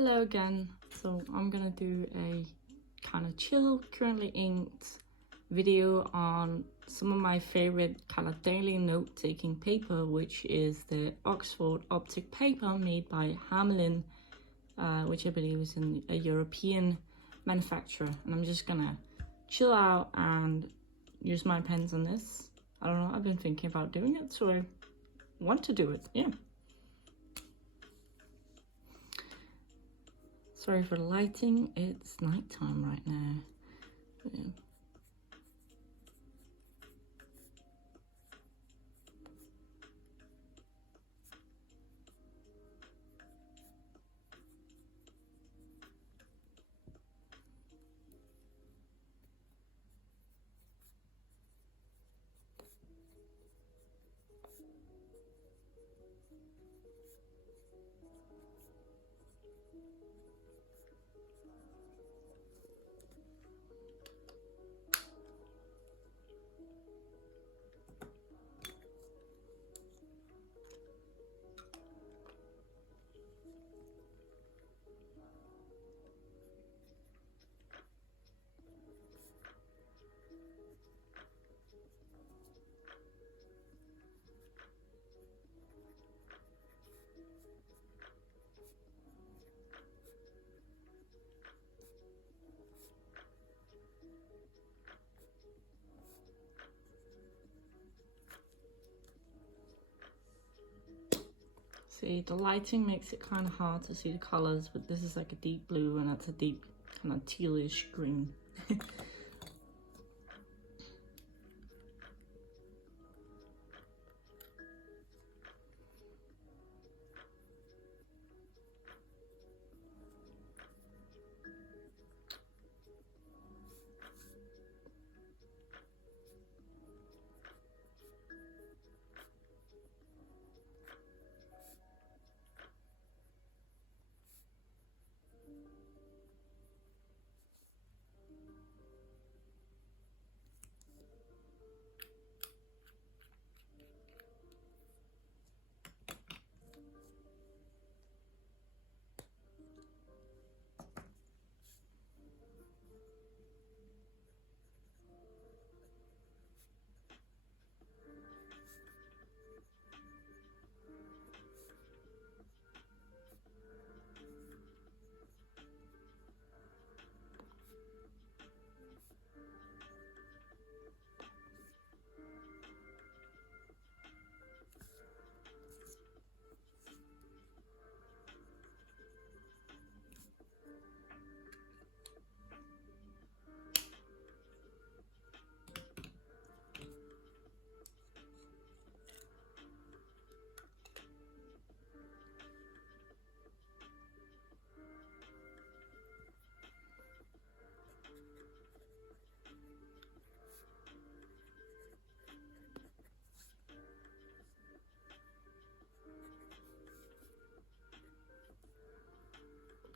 Hello again. So I'm gonna do a kind of chill, currently inked video on some of my favorite kind of daily note-taking paper, which is the Oxford Optic paper made by Hamelin, which I believe is a European manufacturer. And I'm just gonna chill out and use my pens on this. I don't know, I've been thinking about doing it, so I want to do it, yeah. Sorry for the lighting, it's nighttime right now. Yeah. See, the lighting makes it kind of hard to see the colors, but this is like a deep blue and that's a deep kind of tealish green.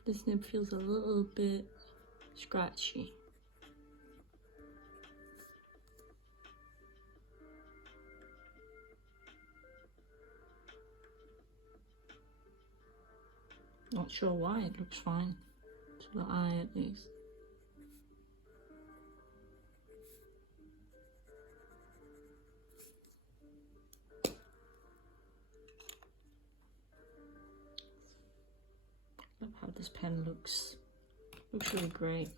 This nib feels a little bit scratchy. Not sure why, it looks fine to the eye at least. Love how this pen looks really great.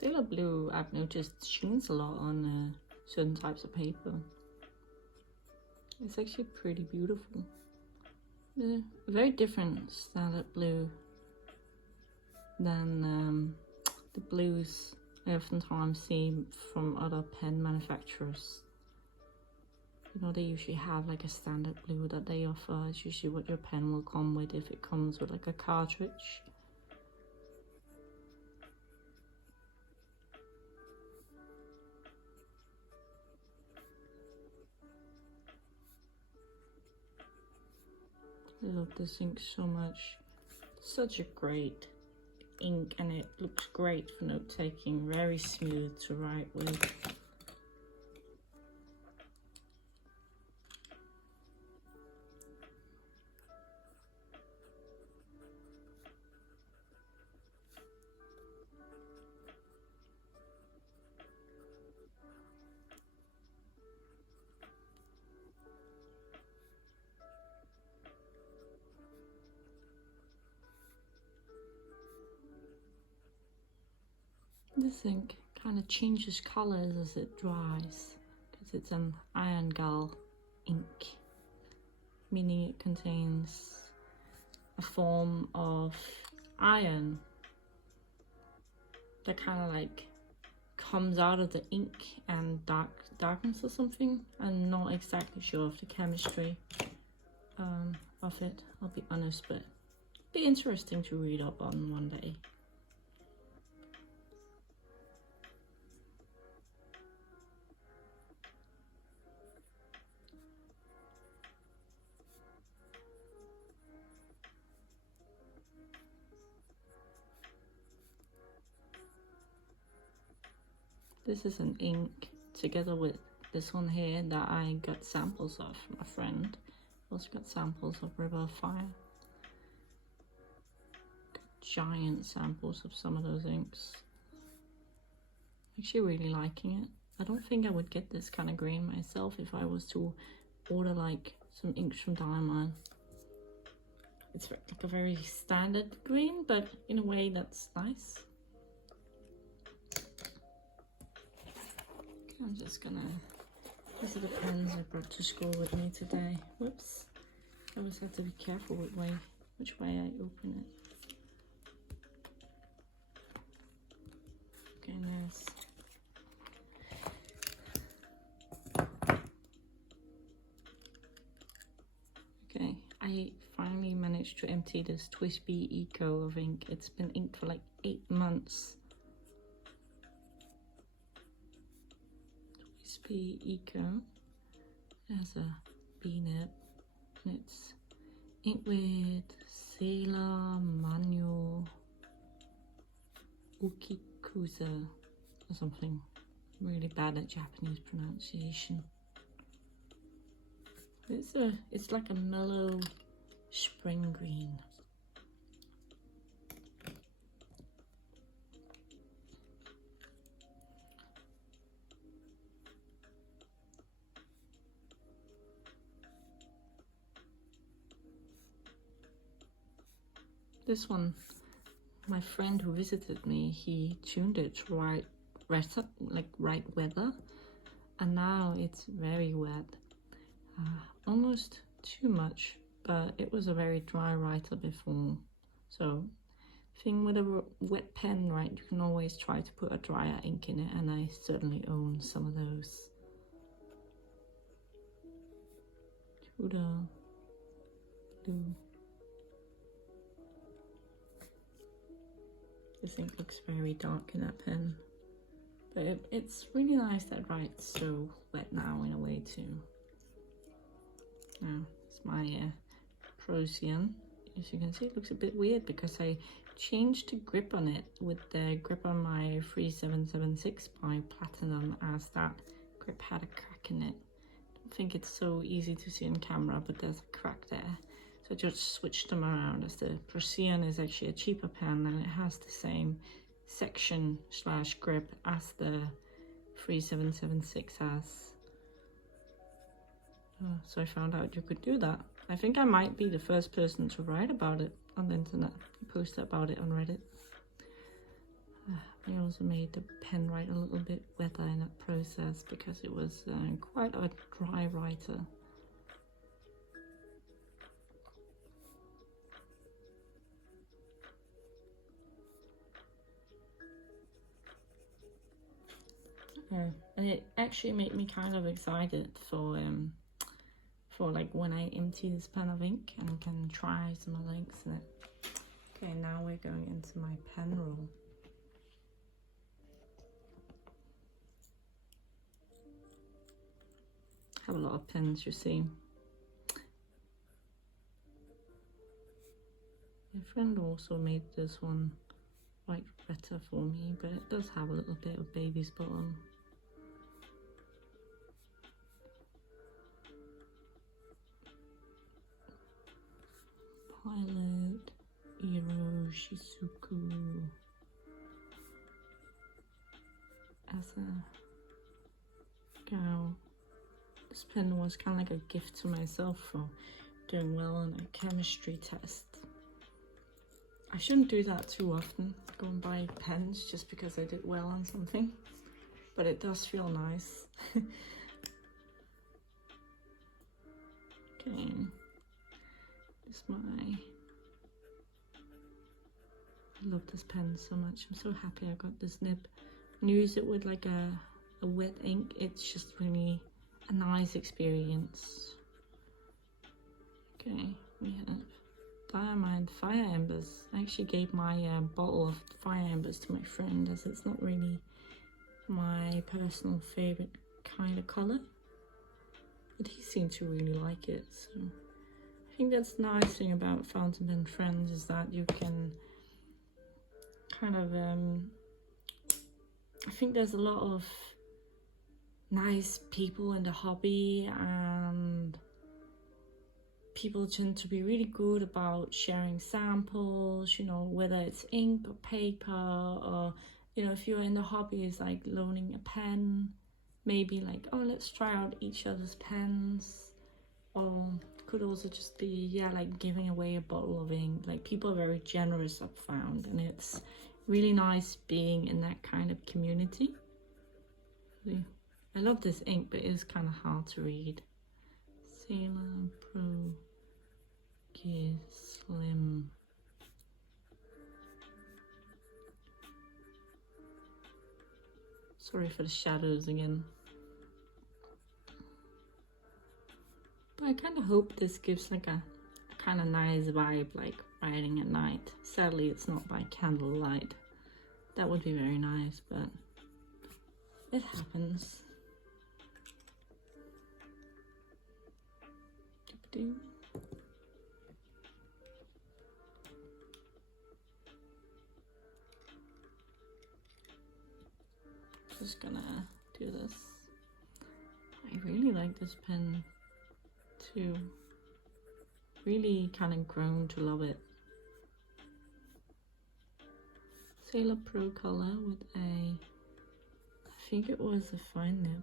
Sailor blue, I've noticed, shines a lot on certain types of paper. It's actually pretty beautiful. A very different standard blue than the blues I oftentimes see from other pen manufacturers. You know, they usually have like a standard blue that they offer. It's usually what your pen will come with if it comes with like a cartridge. I love this ink so much. Such a great ink, and it looks great for note taking. Very smooth to write with. This ink kind of changes colors as it dries because it's an iron gall ink, meaning it contains a form of iron that kind of like comes out of the ink and darkens or something. I'm not exactly sure of the chemistry of it, I'll be honest, but it'd be interesting to read up on one day. This is an ink together with this one here that I got samples of from a friend. Also got samples of River of Fire. Got giant samples of some of those inks. Actually really liking it. I don't think I would get this kind of green myself if I was to order like some inks from Diamond. It's like a very standard green, but in a way that's nice. I'm just gonna, these are the pens I brought to school with me today. Whoops. I always have to be careful with which way I open it. Okay, nice. Okay, I finally managed to empty this Twisby Eco of ink. It's been inked for like 8 months. Twisby Eco. It has a B-nib and it's inked with Sailor Manual Ukikusa or something. Really bad at Japanese pronunciation. It's like a mellow spring green. This one, my friend who visited me, he tuned it to right weather, and now it's very wet. Almost too much, but it was a very dry writer before. So, thing with a wet pen, right, you can always try to put a drier ink in it, and I certainly own some of those. Tudor blue. This ink looks very dark in that pen, but it's really nice that it writes so wet now in a way too. Now, it's my Procyon. As you can see, it looks a bit weird because I changed the grip on it with the grip on my 3776 by Platinum, as that grip had a crack in it. I don't think it's so easy to see on camera, but there's a crack there. So I just switched them around, as the Procyon is actually a cheaper pen and it has the same section / grip as the 3776 has. So I found out you could do that. I think I might be the first person to write about it on the internet, post about it on Reddit. I also made the pen write a little bit wetter in that process because it was quite a dry writer. And it actually made me kind of excited for for like when I empty this pen of ink and can try some other inks in it. Okay, now we're going into my pen roll. I have a lot of pens, you see. My friend also made this one quite better for me, but it does have a little bit of baby's bottom. Pilot, Iro, Shizuku, Asa, Gao. This pen was kind of like a gift to myself for doing well on a chemistry test. I shouldn't do that too often, go and buy pens just because I did well on something, but it does feel nice. Okay, this is I love this pen so much. I'm so happy I got this nib. When you use it with like a wet ink, it's just really a nice experience. Okay, we have Diamond Fire Embers. I actually gave my bottle of Fire Embers to my friend, as it's not really my personal favorite kind of color, but he seemed to really like it. So I think that's the nice thing about fountain pen friends, is that you can kind of I think there's a lot of nice people in the hobby, and people tend to be really good about sharing samples, you know, whether it's ink or paper, or, you know, if you're in the hobby, it's like loaning a pen, maybe like, oh, let's try out each other's pens, or could also just be, yeah, like giving away a bottle of ink. Like, people are very generous, I've found, and it's really nice being in that kind of community. I love this ink, but it is kind of hard to read. Sailor Pro Gear Slim. Sorry for the shadows again. But I kind of hope this gives like a kind of nice vibe, like writing at night. Sadly, it's not by candlelight. That would be very nice, but it happens. Just gonna do this. I really like this pen too. Really kind of grown to love it. Sailor Pro color with I think it was a fine nib.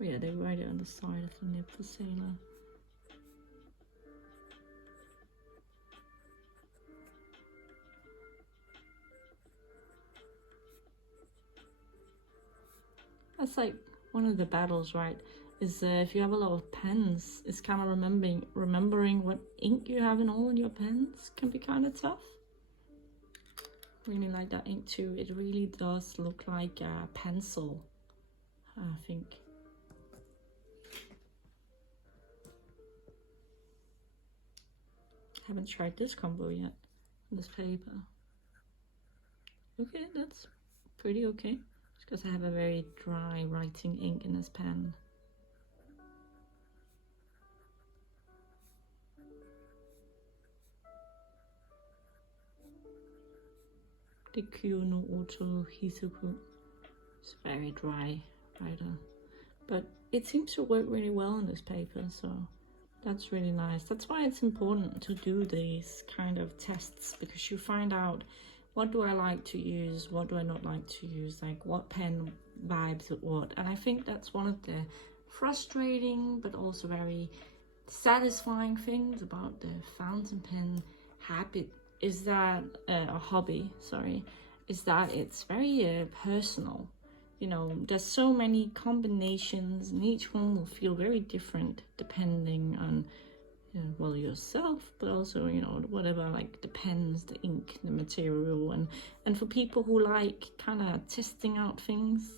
Oh yeah, they write it on the side of the nib for Sailor. That's like one of the battles, right? Is if you have a lot of pens, it's kind of remembering what ink you have in all of your pens can be kind of tough. Really like that ink too. It really does look like a pencil, I think. Haven't tried this combo yet on this paper. Okay, that's pretty okay. It's because I have a very dry writing ink in this pen. The Kyo no Oto Hisoku. It's very dry writer, but it seems to work really well on this paper, so that's really nice. That's why it's important to do these kind of tests, because you find out, what do I like to use, what do I not like to use, like what pen vibes with what. And I think that's one of the frustrating but also very satisfying things about the fountain pen habit, is that a hobby, sorry, is that it's very personal. You know, there's so many combinations, and each one will feel very different depending on, you know, well, yourself, but also, you know, whatever, like the pens, the ink, the material, and for people who like kind of testing out things,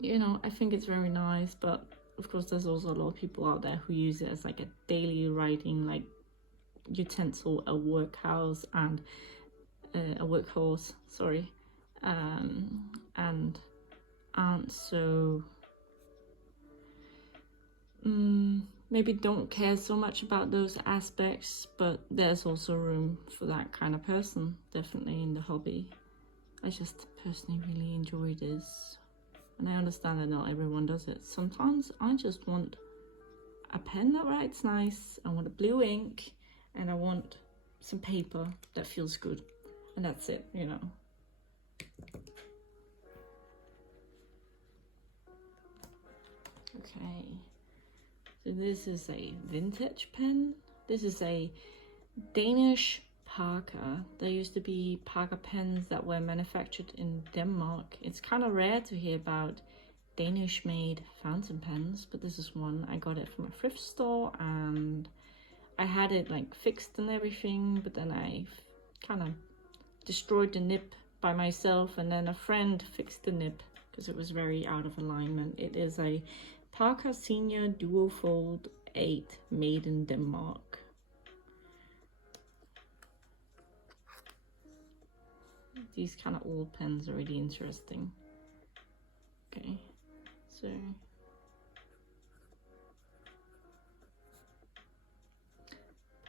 you know, I think it's very nice. But of course, there's also a lot of people out there who use it as like a daily writing like utensil, a workhouse, and a workhorse, sorry, and aren't so maybe don't care so much about those aspects, but there's also room for that kind of person, definitely, in the hobby. I just personally really enjoy this, and I understand that not everyone does it. Sometimes I just want a pen that writes nice, I want a blue ink, and I want some paper that feels good, and that's it, you know. Okay, so this is a vintage pen. This is a Danish Parker. There used to be Parker pens that were manufactured in Denmark. It's kind of rare to hear about Danish made fountain pens, but this is one. I got it from a thrift store, and I had it like fixed and everything, but then I kind of destroyed the nib by myself, and then a friend fixed the nib because it was very out of alignment. It is a Parker Senior Duo Fold 8 made in Denmark. These kind of old pens are really interesting. Okay, so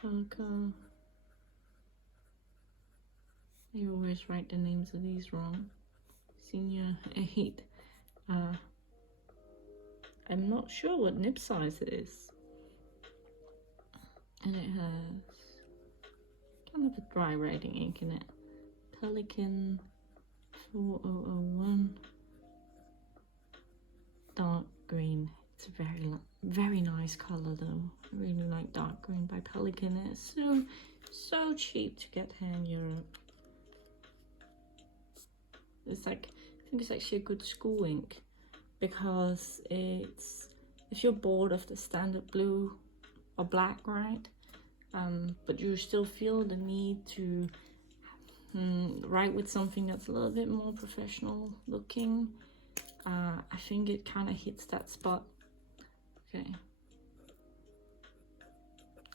Parker. I always write the names of these wrong. Senior 8. I'm not sure what nib size it is. And it has kind of a dry writing ink in it. Pelican 4001. Dark green. It's a very nice color though. I really like dark green by Pelican. It's so cheap to get here in Europe. It's like, I think it's actually a good school ink, because it's, if you're bored of the standard blue or black, right, but you still feel the need to write with something that's a little bit more professional looking, I think it kind of hits that spot. Okay,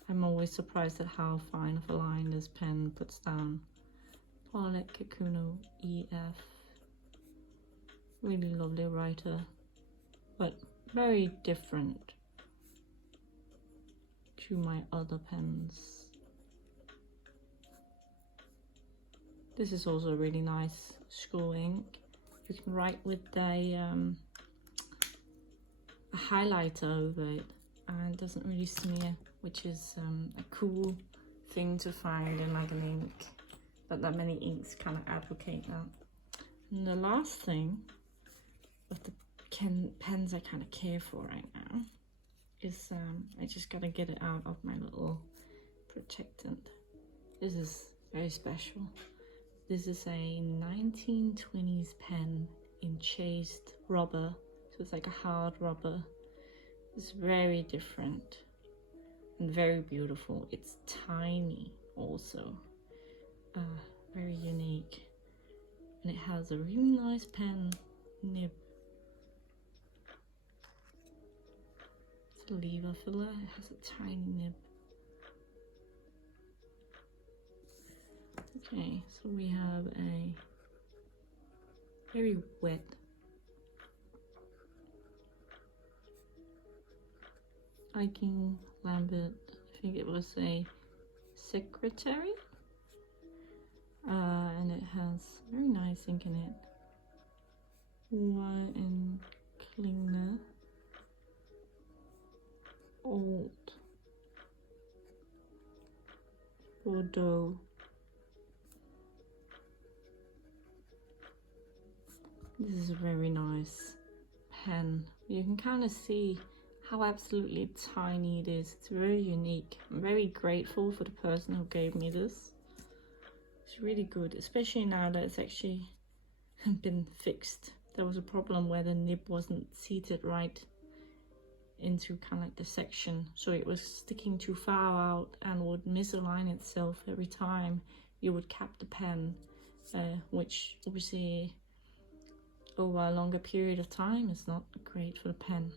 I'm always surprised at how fine of a line this pen puts down. Paulette Kakuno EF. Really lovely writer, but very different to my other pens. This is also a really nice school ink. You can write with a highlighter over it, and it doesn't really smear, which is a cool thing to find in like an ink, but not many inks kind of advocate that. And the last thing of the pens I kind of care for right now is I just gotta get it out of my little protectant. This is very special. This is a 1920s pen in chased rubber, so it's like a hard rubber. It's very different and very beautiful. It's tiny also, very unique, and it has a really nice pen nib. It's a lever filler. It has a tiny nib. Okay, so we have a very wet Viking Lambert. I think it was a secretary, and it has very nice ink in it. White and Klinger. Old Bordeaux. This is a very nice pen. You can kind of see how absolutely tiny it is. It's very unique. I'm very grateful for the person who gave me this. It's really good, especially now that it's actually been fixed. There was a problem where the nib wasn't seated right into kind of like the section, so it was sticking too far out and would misalign itself every time you would cap the pen, which obviously over a longer period of time is not great for the pen.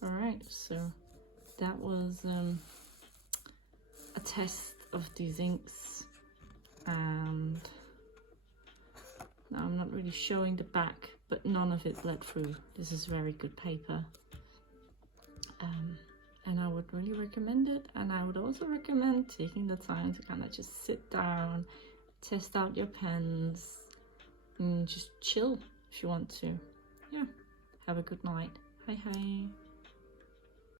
All right, so that was a test of these inks, and now I'm not really showing the back, but none of it bled through. This is very good paper, and I would really recommend it. And I would also recommend taking the time to kind of just sit down, test out your pens, and just chill if you want to. Yeah, have a good night. Bye.